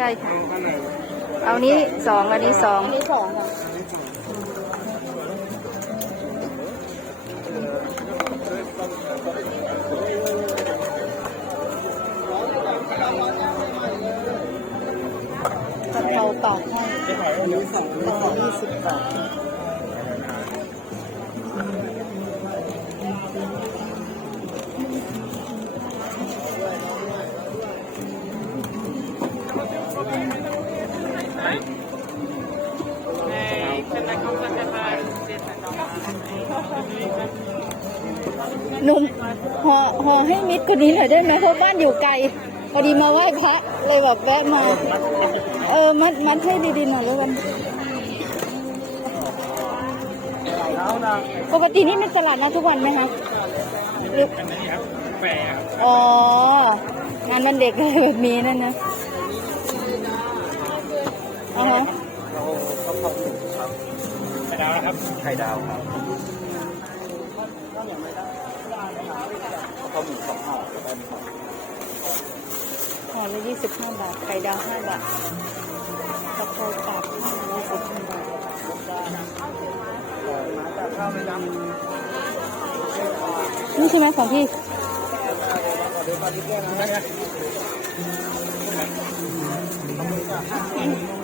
ช่ค่ะ เอานี้สองอันนี้สองอันนี้สองค่ะกะเพราตอกให้กะเพรายี่สิบบาท หนุ่มห่อห่อให้มิดกว่านี้หน่อยได้ไหมเพราะบ้านอยู่ไกลพอดีมาไหว้พระเลยแบบแวะมา เออ มัดมัดให้ดีๆหน่อยแล้วกันปกตินี่เป็นตลาดนัดทุกวันไหมคะหรืออ๋องานวันเด็กอะไรแบบนี้นั่นนะ อ๋อฮะไข่ดาวครับข้าวหมูสองห่อแล้วก็มีห่อห่อละยี่สิบห้าบาท ไข่ดาวห้าบาทกะเพราตับห้ายี่สิบห้าบาทข้าวไม่ดำนี่ใช่ไหมของพี่เดี๋ยวมาที่แก้นะนะอ